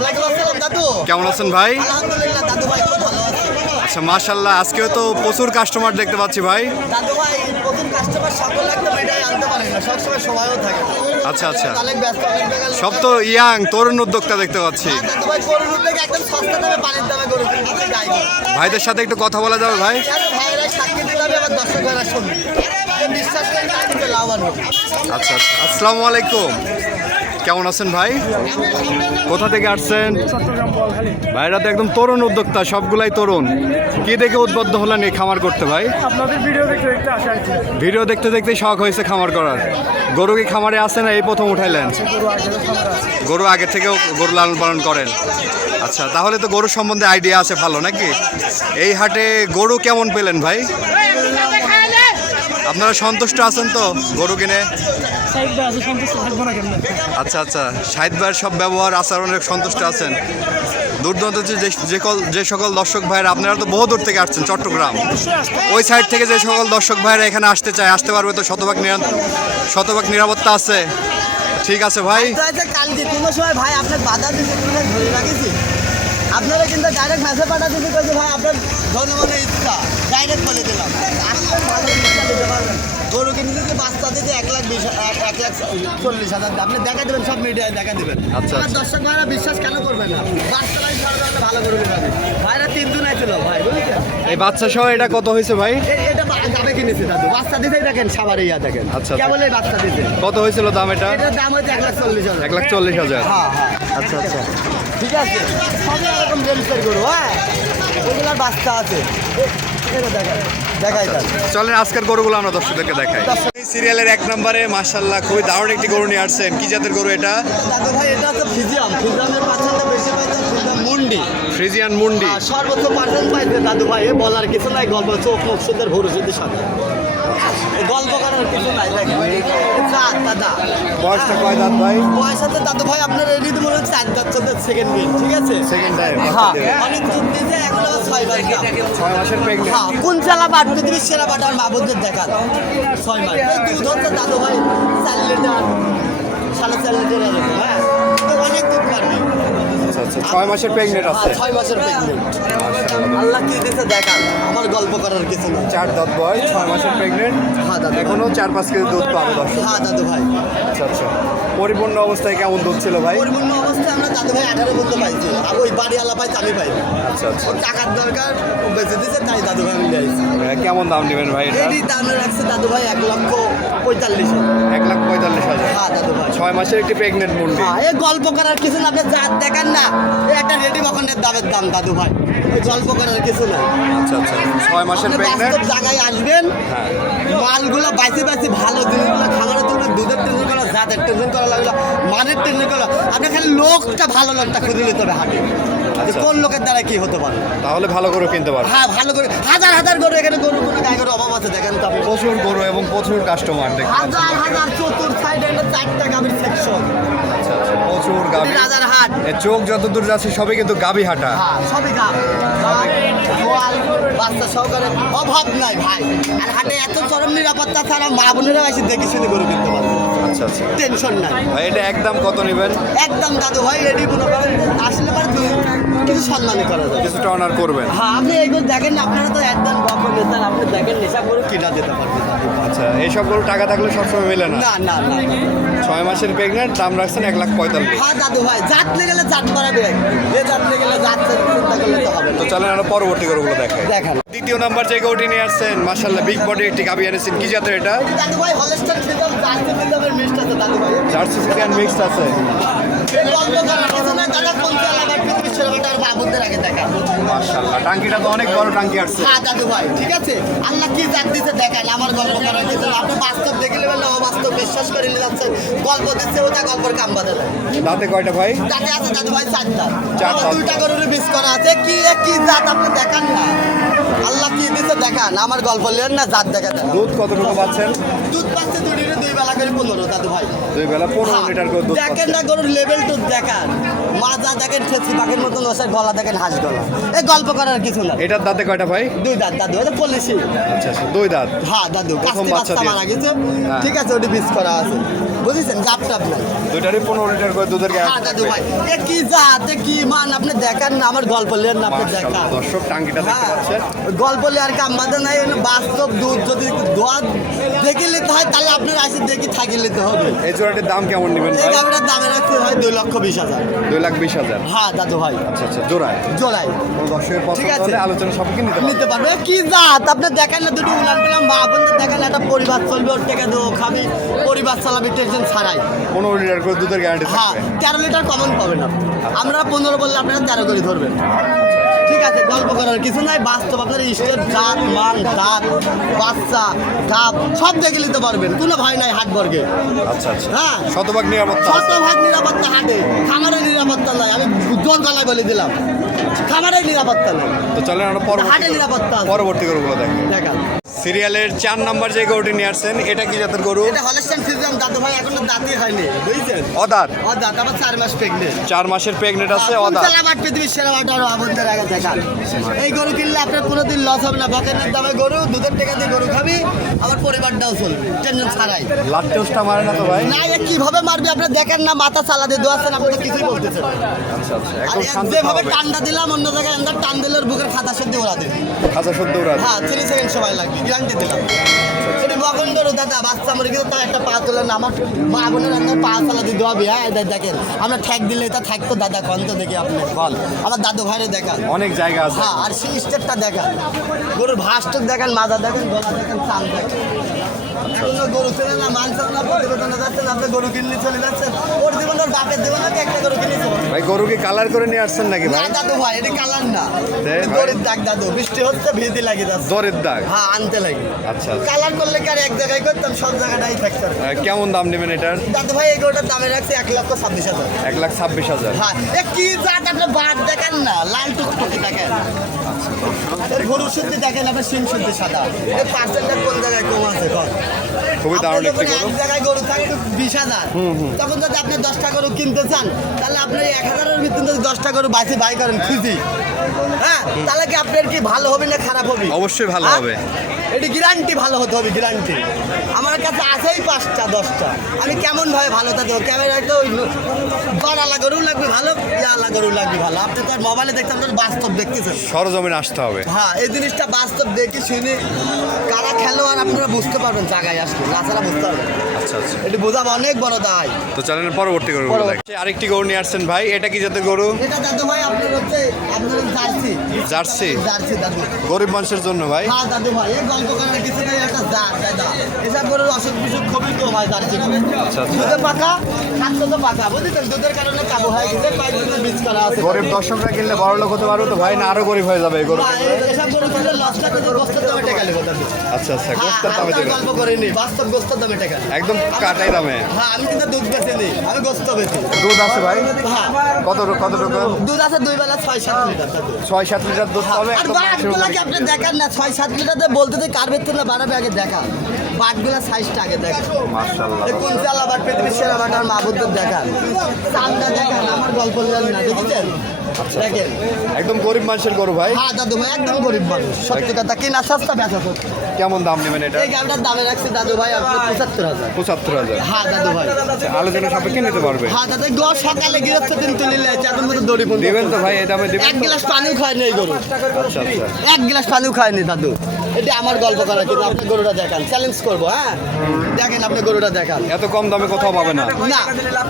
আলাইকুম। কেমন আছেন ভাই? আচ্ছা মাশাল্লাহ আজকেও তো প্রচুর কাস্টমার দেখতে পাচ্ছি ভাই। আচ্ছা আচ্ছা। সব তো ইয়াং তরুণ উদ্যোক্তা দেখতে পাচ্ছি। গরু। ভাইদের সাথে একটু কথা বলা যাবে ভাই? আচ্ছা আচ্ছা। আসসালামু আলাইকুম। কেমন আছেন ভাই? কোথা থেকে আসছেন? ভাইরা তো একদম তরুণ উদ্যোক্তা সবগুলাই তরুণ। কি দেখে উদ্বুদ্ধ হলেন এই খামার করতে ভাই? আপনাদের ভিডিও দেখতে দেখতে শখ হয়েছে খামার করার। গরু কি খামারে আসে না? এই প্রথম উঠাইলেন। গরু আগে খামার গরু আগে থেকেও গরু লালন পালন করেন। আচ্ছা তাহলে তো গরু সম্বন্ধে আইডিয়া আছে ভালো নাকি? এই হাটে গরু কেমন পেলেন ভাই? আপনারা সন্তুষ্ট আছেন তো গরু কিনে? আচ্ছা আচ্ছা। সাহিদ ভাইয়ের সব ব্যবহার আচরণে সন্তুষ্ট আছেন। দূর দূরান্ত যে যে সকল যে সকল দর্শক ভাইয়েরা আপনারা তো বহু দূর থেকে আসছেন চট্টগ্রাম। ওই সাইড থেকে যে সকল দর্শক ভাইয়েরা এখানে আসতে চায় আসতে পারবে তো শতভাগ শতভাগ নিরাপত্তা আছে। ঠিক আছে ভাই। কালকে কোনো সময় ভাই আপনার বাধা দিতে ধরে রাখিছি আপনারা কিন্তু ডাইরেক্ট মেসেজ পাঠা দিতে ভাই আপনার জনগণের ইচ্ছা। ডাইরেক্ট বলে দিলাম। আসলে ভালো গরু কিনে দিতে বাচ্চা দিতে এক লাখ বিশ এক এক লাখ চল্লিশ হাজার আপনি দেখা দেবেন সব মিডিয়ায় দেখা দেবেন। আচ্ছা, আচ্ছা। দর্শক ভাইরা বিশ্বাস কেন করবেন না? বাচ্চারাই সরকার ভালো করে দেবে ভাইরা তিন দিন ছিল ভাই বুঝলেন এই বাচ্চা সহ এটা কত হয়েছে ভাই? এটা যাবে কিনেছি দাদু। বাচ্চা দিতেই দেখেন সাবারে ইয়া দেখেন। আচ্ছা, কেবল এই বাচ্চা দিতে। কত হয়েছিল দাম এটা? এটার দাম হচ্ছে এক লাখ চল্লিশ হাজার। এক লাখ চল্লিশ হাজার। হ্যাঁ হ্যাঁ। আচ্ছা আচ্ছা। ঠিক আছে? সবই এরকম রেলসের গরু হ্যাঁ? ওইগুলার বাচ্চা আছে। দেখাই দেখাই চলেন আজকের গরুগুলো আমরা দর্শকদেরকে দেখাই। সিরিয়ালের এক নম্বরে মাশাল্লাহ খুবই দারুণ একটি গরু নিয়ে আসছেন। কি জাতের গরু এটা? ভাই এটা হচ্ছে ফিজিয়াম। ফিজিয়ামের পাঁচ বেশি মুন্ডি। ফ্রিজিয়ান মুন্ডি। সর্বোচ্চ পার্সেন্ট পাইছে দাদু ভাই এ বলার কিছু নাই গল্প চোখ মুখ সুন্দর ভরু সুদের সাথে গল্প করার কিছু নাই দাদা বয়সটা কয় দাঁত ভাই? বয়স আছে দাদু ভাই আপনার এডি তো মনে হচ্ছে চার দাঁত চলতে সেকেন্ড বিল ঠিক আছে? সেকেন্ড টাইম হ্যাঁ অনেক দুধ দিয়েছে এখন আবার ছয় দাম। ছয় মাসের প্রেগনেন্ট হ্যাঁ কোন চালা বাট পৃথিবীর সেরা বাট আর মাবুদের দেখান। ছয় মাস। দুধ হচ্ছে দাদু ভাই চার লিটার সাড়ে চার লিটার এরকম হ্যাঁ? তো অনেক দুধ পারবে ছয় মাসের প্রেগনেন্ট আছে। হ্যাঁ, ছয় মাসের প্রেগনেন্ট আল্লাহ কি দিতে দেখান আমার গল্প করার কিছু না চার দাঁত বয়স ছয় মাসের প্রেগনেন্ট হ্যাঁ দাদু এখনও চার পাঁচ কেজি দুধ পাবে দর্শক। হ্যাঁ দাদু ভাই। আচ্ছা আচ্ছা। পরিপূর্ণ অবস্থায় কেমন দুধ ছিল ভাই? পরিপূর্ণ অবস্থায় আমরা দাদু ভাই আঠারো বলতে পাইছি আর ওই বাড়ি আলা পাইছি আমি পাই। আচ্ছা আচ্ছা। টাকার দরকার বেঁচে দিচ্ছে তাই দাদু ভাই আমি হ্যাঁ, কেমন দাম নেবেন ভাই এটা? দাম রাখছে দাদু ভাই এক লক্ষ পঁয়তাল্লিশ এক লাখ পঁয়তাল্লিশ হাজার। হ্যাঁ ছয় মাসের একটি প্রেগনেন্ট মুন্ডি হ্যাঁ এই গল্প করার কিছু না আপনি জাত দেখেন না এ একটা রেডি বকনের দামের দাম দাদু ভাই। গল্প করার কিছু না। আচ্ছা আচ্ছা ছয় মাসের প্রেগনেন্ট জায়গায় আসবেন হ্যাঁ। মালগুলো বাইসে বাইসে ভালো জিনিসগুলো খাবারের তুলবেন দুধের টেনশন করা জাতের টেনশন করা লাগল মানের টেনশন করা। আপনি খালি লোকটা ভালো লোকটা খুঁজে নিতে হবে হাটে। আচ্ছা। কোন লোকের দ্বারা কি হতে পারে? তাহলে ভালো করে কিনতে পারবে হ্যাঁ ভালো করে হাজার হাজার গরু এখানে গরু কোনো গায়ে গরু অভাব আছে দেখেন তো প্রচুর গরু এবং প্রচুর কাস্টমার পাচ্ছি। হাজার হাজার চতুর সাইডে চারটা গাভীর সেকশন আচ্ছা আচ্ছা প্রচুর গাভি। রাজার হাট। চোখ যতদূর যাচ্ছে সবই কিন্তু গাভি হাঁটা। হ্যাঁ সবই গাভ। গোয়াল, বাচ্চা সহকারে অভাব নাই ভাই। আর হাটে এত চরম নিরাপত্তা ছাড়া মা বোনেরা এসে দেখে শুনে গরু কিনতে পারবে। আচ্ছা আচ্ছা। টেনশন নাই। ভাই এটা একদম কত নেবেন? একদম দাদু ভাই রেডি মনে করেন আসলে পরে কিছু সম্মানই করা যাবে কিছুটা অনার করবেন। হ্যাঁ আপনি এইগুলো দেখেন না, আপনারা তো একদম গল্প নেতার আপনি দেখেন নেশা করে কিনা যেতে পারবে দাদু ভাই। আচ্ছা এইসব গরু টাকা থাকলে সবসময় মেলে না? না না না। ছয় মাসের প্রেগনেন্ট দাম রাখছেন এক লাখ পঁয়তাল্লিশ। হ্যাঁ দাদু ভাই জাতলে গেলে জাত বাড়াবে যে জাতলে গেলে জাত চিন্তা করলে তো হবে তো। চলেন আমরা পরবর্তী গরুগুলো দেখাই। দেখান। দ্বিতীয় নাম্বার যে গরুটি নিয়ে আসছেন মার্শাল্লাহ বিগ বডি একটি গাভি এনেছেন। কি জাতের এটা? জার্সি মিক্সড আছে। টাঙ্কিটা তো অনেক বড় টাঙ্কি আসছে। হ্যাঁ দাদু ভাই ঠিক আছে? আল্লাহ কি জাত দিতে দেখান আমার গল্প করার কিছু আপনি বাস্তব দেখে নেবেন অবাস্তব বিশ্বাস করে নিয়ে যাচ্ছেন গল্প দিচ্ছে ওটা গল্পের কাম বাদালে দাঁতে কয়টা ভাই? দাঁতে আছে দাদু ভাই চারটা। চার আমার দুইটা গরুর বিষ করা আছে। কি কি জাত আপনি দেখান দেখান আমার গল্প লেন না জাত দেখা দেন দুধ কতটুকু পাচ্ছেন? দুধ পাচ্ছে দুই বেলা করে পনেরো দাদু ভাই। দুই বেলা পনেরো লিটার করে দুধ দেখেন না গরুর লেভেল টু দেখান। মাজা দেখেন ঠেসি পাখির মতন ওসার গলা দেখেন হাঁস গলা। এই গল্প করার কিছু না এটার দাঁতে কয়টা ভাই? দুই দাঁত দাদু এটা পলিসি আচ্ছা আচ্ছা দুই দাঁত। হ্যাঁ দাদু কাস্তি বাচ্চা মারা গেছে। হ্যাঁ। ঠিক আছে ওটি বিষ করা আছে। বুঝেছেন জাপ টাপ নাই। দুইটারই পনেরো লিটার করে দুধের হ্যাঁ দাদু ভাই এ কি জাত এ কি মান? আপনি দেখান না আমার গল্প লেন না আপনি দেখান। দর্শক টাঙ্কিটা দেখতে হ্যাঁ, পাচ্ছেন। গল্প আর কাম নাই এখানে বাস্তব দুধ যদি দোয়া দেখে নিতে হয় তাহলে আপনার আসে দেখি থাকি নিতে হবে। এই জোড়াটির দাম কেমন নেবেন এই ভাই? গাড়িটার দামে রাখতে হয় দুই লক্ষ বিশ হাজার। দুই লাখ বিশ হাজার? হ্যাঁ দাদু ভাই। আচ্ছা আচ্ছা জোড়ায়? কোনো দর্শকের ঠিক আছে। আলোচনা সবকে নিতে নিতে পারবে। কি জাত? আপনি দেখেন না দুটো উলান পেলাম মা বোনদের দেখেন একটা পরিবার চলবে ওর টাকা দেবো খাবি পরিবার চালাবি টেনশন ছাড়াই। পনেরো লিটার করে দুধের গ্যারান্টি হ্যাঁ তেরো লিটার কমন পাবেন আপনি। আমরা পনেরো বললে আপনারা তেরো করে ধরবেন। করার কিছু নাই বাস্তব আপনার ইস্টের জাত মান দাঁত বাচ্চা কাপ সব দেখে নিতে পারবেন। কোনো ভয় নাই হাট বর্গে। আচ্ছা আচ্ছা। হ্যাঁ। শতভাগ নিরাপত্তা শতভাগ নিরাপত্তা হাটে। খামারের নিরাপত্তা নাই। আমি জোর গলায় বলে দিলাম। খামারের নিরাপত্তা নাই। তো চলেন আমরা পরবর্তী নিরাপত্তা পরবর্তী গরুগুলো দেখেন দেখান। সিরিয়ালের চার নাম্বার যে গরুটি নিয়ে আসছেন এটা কি জাতের গরু? এটা হলেস্টান ফিজিয়াম দাদু ভাই এখনও দাঁতই হয়নি বুঝছেন? অদার ও আবার চার মাস প্রেগনেন্ট চার মাসের প্রেগনেন্ট আছে পৃথিবীর সেরা আগে দেখান এই গরু কিনলে আপনার কোনোদিন লস হবে না বকেনের দামে গরু দুধের টাকা দিয়ে গরু খাবি আমার পরিবারটাও চলবে টেনশন ছাড়াই। মারে না তো ভাই। না এ কীভাবে মারবি আপনি দেখেন না মাথা চালা দিয়ে দোয়াচ্ছেন আপনি তো কিছুই বলতেছেন আচ্ছা আচ্ছা যেভাবে টান্ডা দিলাম অন্য জায়গায় টান দিলে বুকের খাতা সত্যি ওরা দেবে খাঁচা সদ্য উড়া হ্যাঁ থ্রি সেকেন্ড সময় লাগবে। গ্যারান্টি দিলাম। বকন করো দাদা বাচ্চা মরে কিন্তু তার একটা পা তোলেন আমার মা বোনের আপনার পা চালা দিতে হবে হ্যাঁ? দেখেন আমরা ঠ্যাক দিলে এটা থাকতো দাদা কন্ত দেখি আপনি বল। আমার দাদু ভাইরে দেখান অনেক জায়গা আছে। হ্যাঁ আর সেই স্টেপটা দেখান গরুর ভাসটুক দেখেন মাজা দেখেন গলা দেখেন চান দেখেন। গরু চেনে না চেনে না প্রতিবেদনে যাচ্ছেন আপনি গরু কিনলে চলে যাচ্ছেন। ওর জীবন ওর বাপের জীবন আগে একটা গরু কিনে চলে ভাই গরু কি কালার করে নিয়ে আসছেন নাকি ভাই? দাদু ভাই এটা কালার না। দাগ দাদু। বৃষ্টি হচ্ছে ভীতি লাগে যাচ্ছে দাগ? হ্যাঁ আনতে লাগে। আচ্ছা। আচ্ছা। কালার করলে কি আর এক জায়গায় করতাম? সব জায়গাটাই থাকতাম কেমন দাম নেবেন এটার? দাদু ভাই এই গরুটার দামে রাখছে এক লক্ষ ছাব্বিশ হাজার। এক লাখ ছাব্বিশ হাজার। হ্যাঁ কি জাত আপনি বাদ দেখেন না লাল টুকটুকি দেখেন। এর গরুর শুদ্ধি দেখেন সিম শুদ্ধি সাদা। এর পার্সেন্টটা কোন জায়গায় কম আছে খুবই দারুণ একটি গরু। জায়গায় গরু থাকে বিশ হাজার তখন যদি আপনি দশটা গরু কিনতে চান তাহলে আপনি এক হাজারের ভিতরে যদি দশটা গরু বাইছে বাই করেন খুঁজি হ্যাঁ তাহলে কি আপনার কি ভালো হবে না খারাপ হবে? অবশ্যই ভালো হ্যাঁ? হবে। এটি গ্যারান্টি ভালো হতে হবে গ্যারান্টি আমার কাছে আছেই পাঁচটা দশটা। আমি কেমন ভাবে ভালো থাকব? ক্যামেরা তো বড়ালা গরু লাগবে ভালো ইয়ালা গরু লাগবে ভালো। আপনি তো আর মোবাইলে দেখতে তো বাস্তব দেখতেছেন। সরজমিন আসতে হবে। হ্যাঁ এই জিনিসটা বাস্তব দেখে শুনে কারা খেলোয়াড় আপনারা বুঝতে পারবেন জায়গায় আসলে। তাছাড়া বুঝতে পারবেন। আচ্ছা আচ্ছা। এটি বোঝাবো অনেক বড় দায় তো চলেন পরবর্তী গরু আরেকটি গরু নিয়ে আসছেন ভাই এটা কি জাতের গরু? এটা দাদু ভাই আপনার হচ্ছে আপনার জার্সি। জার্সি? জার্সি দাদু। গরিব মানুষের জন্য ভাই। হ্যাঁ দাদু ভাই এই গল্প করার কিছু নেই একটা জাত দাদা এসব গরুর অসুখ বিসুখ খুবই কম হয় জার্সি আচ্ছা। দুধে পাকা খাদ্য তো পাকা বুঝেছেন? দুধের কারণে কাবু হয় গেছে কয়েকদিনের বীজ করা আছে। গরিব দর্শকরা কিনলে বড় লোক হতে পারবে তো ভাই না আরও গরিব হয়ে যাবে এই গরু এসব গরু কিনলে লসটা কিন্তু গোস্তের দামে টেকা দাদু আচ্ছা আচ্ছা হ্যাঁ গোস্তের দামে আমি গল্প করিনি বাস্তব গোস্তের দামে টেকা একদম কাটাই দামে। হ্যাঁ আমি কিন্তু দুধ বেছে নিই আমি গোস্ত বেছি দুধ আছে ভাই? হ্যাঁ। কত কত টাকা? দুধ আছে দুই বেলা ছয় সাত লিটার ছয় সাত লিটার দুধ হবে আর কি আপনি দেখান না ছয় সাত লিটার বলতে তো কার ভেতরে বাড়াবে আগে দেখা। বাটগুলা সাইজটা আগে দেখা মাশাআল্লাহ। কোন চালা বাট পৃথিবীর সেরা বাট আর মাহবুবদের দেখান। চান্দা দেখান আমার গল্প না দেখেছেন? দেখেন। একদম গরিব মানুষের গরু ভাই। হ্যাঁ দাদু ভাই একদম গরিব মানুষ। সত্যি কথা কিনা সস্তা বেচা কেমন দাম নেবেন এটা? এই দামে রাখছে দাদু ভাই আপনার পঁচাত্তর হাজার। পঁচাত্তর হাজার। হ্যাঁ দাদু ভাই। আলোচনা সাপেক্ষে নিতে পারবে। হ্যাঁ দাদু গো সকালে গিরস্ত দিন তুলিলে এখন মতো দড়ি বন্ধ দেবেন তো ভাই এই দামে দেবেন এক গ্লাস পানিও এই গরু। আচ্ছা আচ্ছা। এক গ্লাস পানিও খায়নি দাদু। এটা আমার গল্প করা কিন্তু আপনি গরুটা দেখান। চ্যালেঞ্জ করব হ্যাঁ? দেখেন আপনি গরুটা দেখান। এত কম দামে কোথাও পাবে না। না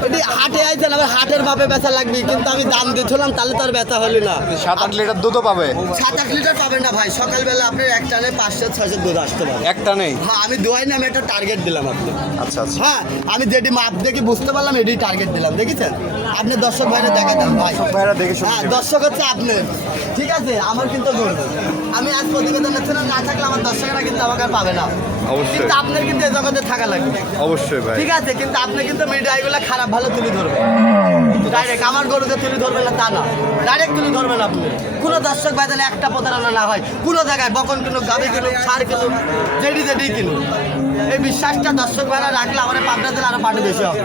এটি হাটে আইছেন আমার হাটের মাপে বেচা লাগবে কিন্তু আমি দাম দিয়েছিলাম তাহলে তার ব্যথা হলো না। সাত আট লিটার দুধও পাবে। সাত আট লিটার পাবেন না ভাই সকালবেলা আপনার এক টানে পাঁচশো ছয়শো দুধ আসতে পারে। একটা নেই হ্যাঁ আমি দোয়াই না আমি একটা টার্গেট দিলাম আপনি আচ্ছা আচ্ছা। হ্যাঁ আমি যেটি মাপ দেখে বুঝতে পারলাম এটি টার্গেট দিলাম দেখেছেন? আপনি দর্শক ভাইরা দেখাতেন ভাই। ভাইরা দেখে হ্যাঁ। দর্শক হচ্ছে আপনি। ঠিক আছে আমার কিন্তু গর্ব আমি আজ প্রতিবেদনের ছিল না থাকলে আমার দর্শকরা কিন্তু আমাকে আর পাবে না। অবশ্যই। কিন্তু আপনার কিন্তু এই জগতে থাকা লাগবে। অবশ্যই ভাই। ঠিক আছে কিন্তু আপনি কিন্তু মিডিয়াগুলো খারাপ ভালো তুলে ধরবে ডাইরেক্ট আমার গরুকে তুলে ধরবেন না তা না। ডাইরেক্ট তুলে ধরবেন আপনি। কোনো দর্শক ভাই যেন একটা প্রতারণা না হয়। কোনো জায়গায় বকন কিনুক গাবি কিনুক সার কিনুক যেটি যেটি কিনুক। এই বিশ্বাসটা দর্শক ভাইরা রাখলে আমার পাবনাদের আরও পাঠে বেশি হবে।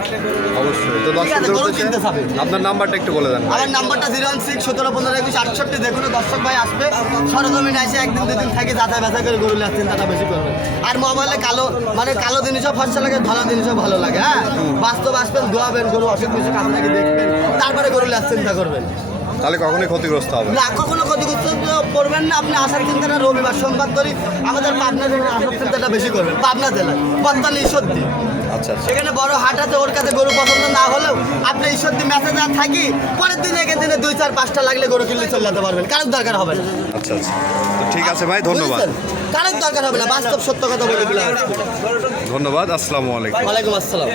অবশ্যই। তো দর্শক গরু কিনতে হবে। আপনার নাম্বারটা একটু বলে দেন আমার নাম্বারটা জিরো ওয়ান সিক্স সতেরো পনেরো একুশ আটষট্টি দেখুন দর্শক ভাই আসবে সরজমিন এসে একদিন দুদিন থেকে যাচাই বাছাই করে গরু লাগছেন তারা বেশি করবেন আর মোবাইলে কালো মানে কালো জিনিসও ফর্সা লাগে ভালো জিনিসও ভালো লাগে হ্যাঁ? বাস্তব আসবেন ধোয়াবেন গরু অসুখ বিসুখ আপনাকে দেখবেন? তারপরে গরু লেস চিন্তা করবেন। তাহলে কখনোই ক্ষতিগ্রস্ত হবে না। কখনো ক্ষতিগ্রস্ত করবেন না। আপনি আসার চিন্তাটা রবিবার সোমবার করি আমাদের পাবনা জেলায় আসার চিন্তাটা বেশি করবেন। পাবনা জেলায় বর্তমানে ঈশ্বরদী আচ্ছা সেখানে বড় হাট আছে ওর কাছে গরু পছন্দ না হলেও আপনি ঈশ্বরদী ম্যাচে যা থাকি পরের দিন একের দিনে দুই চার পাঁচটা লাগলে গরু কিনলে চলে যেতে পারবেন। কারোর দরকার হবে না। আচ্ছা আচ্ছা। তো ঠিক আছে ভাই ধন্যবাদ? কারোর দরকার হবে না বাস্তব সত্য কথা বলে দিলাম। ধন্যবাদ আসসালামু আলাইকুম। ওয়ালাইকুম আসসালাম।